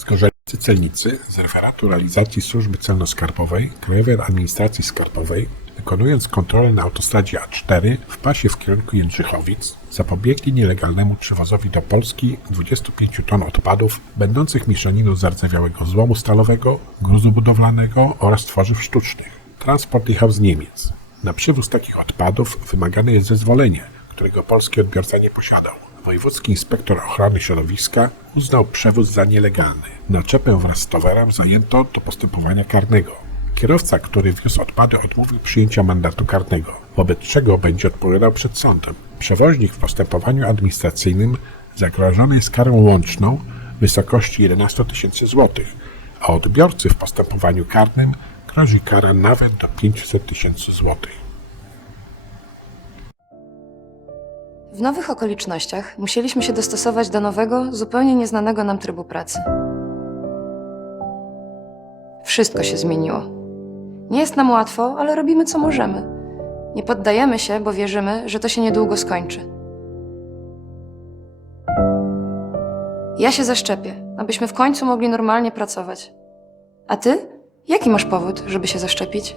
Zgorzelcy celnicy z referatu realizacji służby celno-skarbowej Krajowej Administracji Skarbowej, wykonując kontrolę na autostradzie A4 w pasie w kierunku Jędrzychowic, zapobiegli nielegalnemu przywozowi do Polski 25 ton odpadów będących mieszaniną zardzewiałego złomu stalowego, gruzu budowlanego oraz tworzyw sztucznych. Transport jechał z Niemiec. Na przywóz takich odpadów wymagane jest zezwolenie, którego polski odbiorca nie posiadał. Wojewódzki inspektor ochrony środowiska uznał przewóz za nielegalny. Naczepę wraz z towarem zajęto do postępowania karnego. Kierowca, który wiózł odpady, odmówił przyjęcia mandatu karnego, wobec czego będzie odpowiadał przed sądem. Przewoźnik w postępowaniu administracyjnym zagrożony jest karą łączną w wysokości 11 tysięcy złotych, a odbiorcy w postępowaniu karnym grozi kara nawet do 500 tysięcy złotych. W nowych okolicznościach musieliśmy się dostosować do nowego, zupełnie nieznanego nam trybu pracy. Wszystko się zmieniło. Nie jest nam łatwo, ale robimy co możemy. Nie poddajemy się, bo wierzymy, że to się niedługo skończy. Ja się zaszczepię, abyśmy w końcu mogli normalnie pracować. A ty? Jaki masz powód, żeby się zaszczepić?